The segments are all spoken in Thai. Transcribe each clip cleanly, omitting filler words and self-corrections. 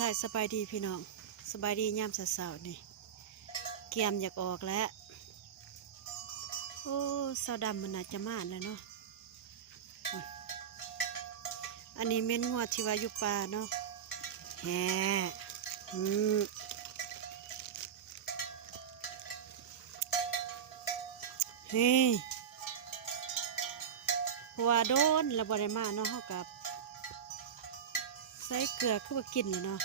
ถ่ายสบายดีพี่น้องสบายดีย่ำสาวๆนี่เกียมอยากออกแล้วโอ้สาวดำมันน่าจะมาแล้วเนาะอันนี้เม้นงวดที่ว่าอยู่ป่าเนาะแฮอืมเฮ้ยว่าโดนแล้วบ่ได้มาเนาะเฮากับใส่เกลือคือว่ากินเลยเนาะ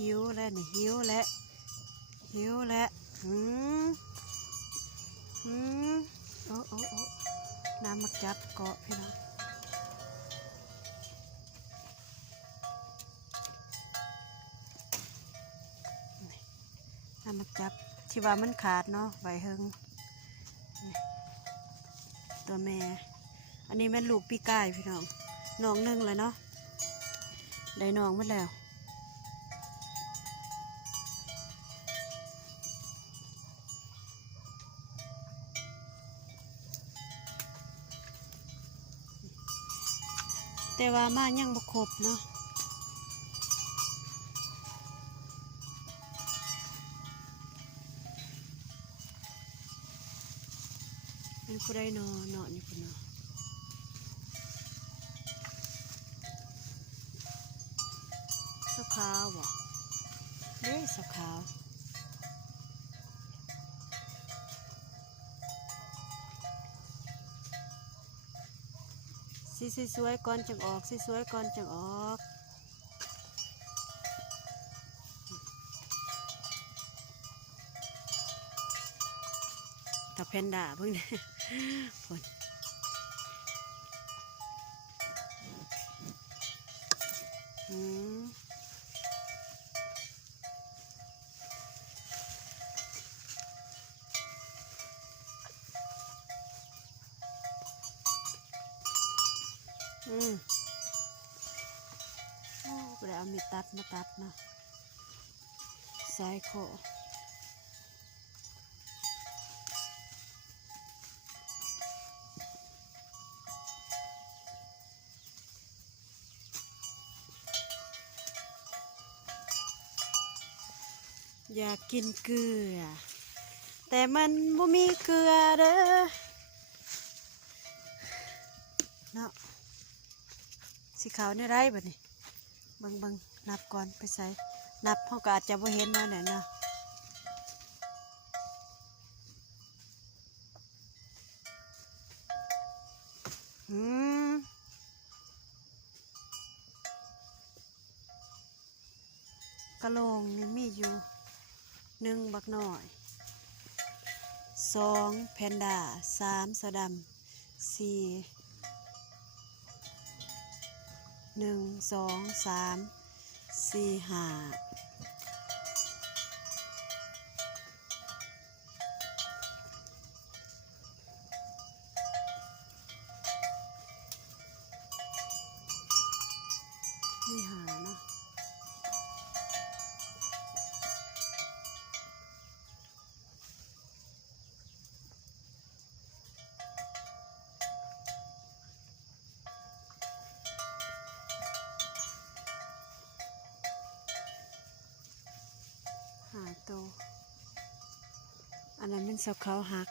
หิวแล้วนี่หิวแล้วหิวแล้วอืมโอ้โอ้โอ้น้ำมักจับเกาะพี่น้องน้ำมักจับที่ว่ามันขาดเนาะใบเฮงตัวแม่อันนี้แม่ลูกปีกายพี่น้องน้องหนึ่งเลยเนาะได้น้องหมดแล้วแต่ว่ามายังบ่ครบเนาะเป็นผู้ใดเนาะนี่พุ่นเนาะสขาวบ่เด้สขาวสีสวยๆก่อนจังออกสีสวยก่อนจังออกถ้าแพนด้าเพิ่งเนี่ยผลอืมโอ้ก็เลยเอามีดตัดมาตัดเนาะสายคออยากกินเกลือแต่มันบ่มีเกลือเด้อเนาะสีขาวนี่ไรบ่นี่บังนับก่อนไปใส่นับเขาก็อาจจะบ่เห็นมาเนี่ยเนาะกระโหลงนี่มีอยู่1บักหน่อย2แพนด้า3สะดำ4 1 2 3 4 5นี่หาเนาะหาโตอันนั้นมันสับเขาหัก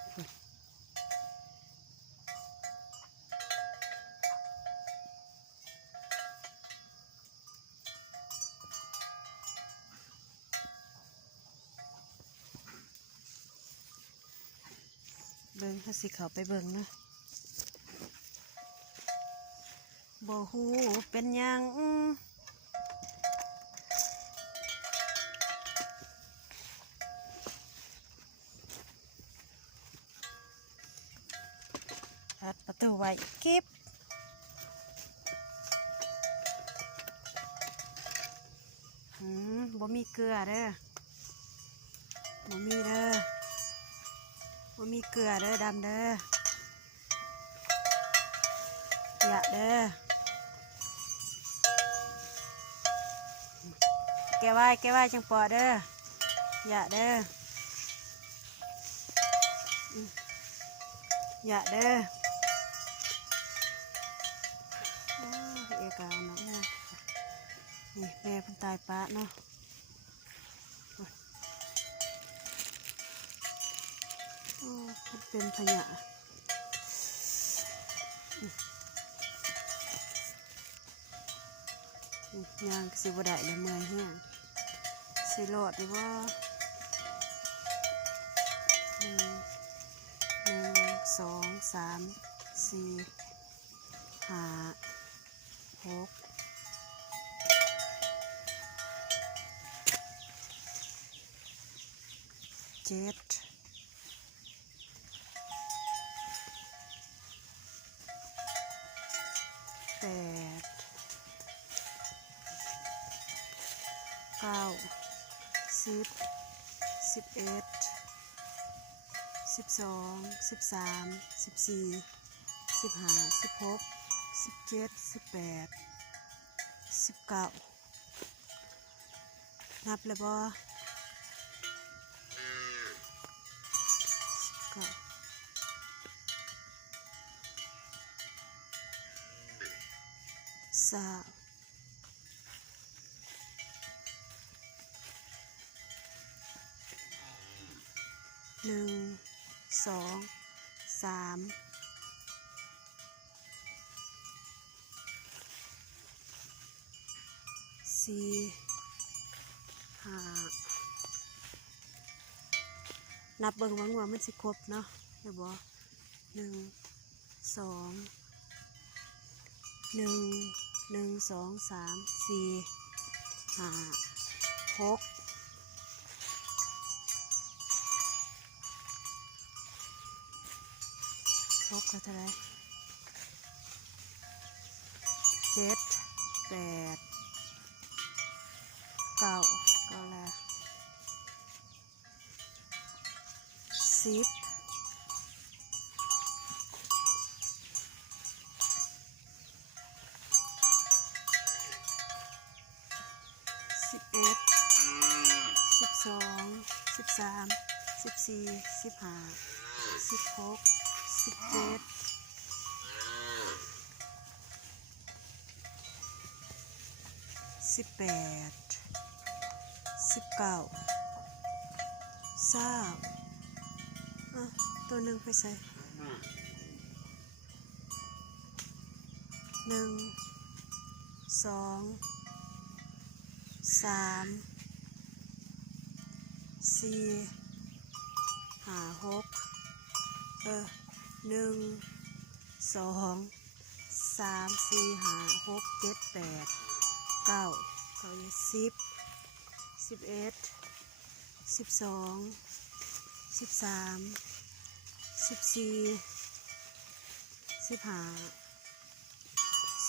เบิ่งถ้าสิเขาไปเบิ่งนะบ่ฮู้เป็นยังพัดประตูไว้เก็บบ่ บ่มีเกลือเด้อบ่มีเด้อบ่มีเกลือเด้อดำเด้ออย่าเด้อแกไว้จังปอเด้ออย่าเด้ออย่าเด้อเอกาเนาะนี่แม่เพิ่นตายปะเนาะมันเป็นพญาย่างสิบได้เลยเมื่อยแห้งสิรอดดีว่า1 2 3 4 5 6 7 8 9 10 11 12 13 14 15 16 17 18 19นับเลยบ่สาม1 2 3 4 5นับเบิ่งว่ามันสิครบเนาะเดี๋ยวบอก1 2 3 4 5 6 ก็เท่าไร7 8 9แล้ว10 11 12 13 14 15 16 17 18 19 20ตัวหนึ่งไปใส่1 2 3 4 5 6 1 2 3 4 5 6 7 8 9 10 11 12 13 14 15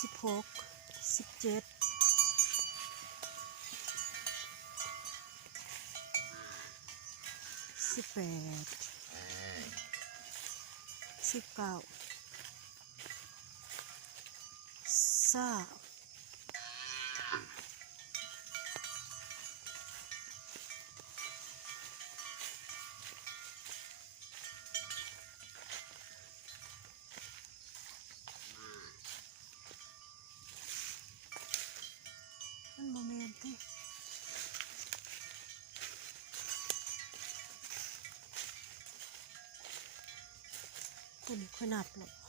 16 17 18 19 20มันโมเมนต์ที่ตัวนี้ค่อยนับหรอก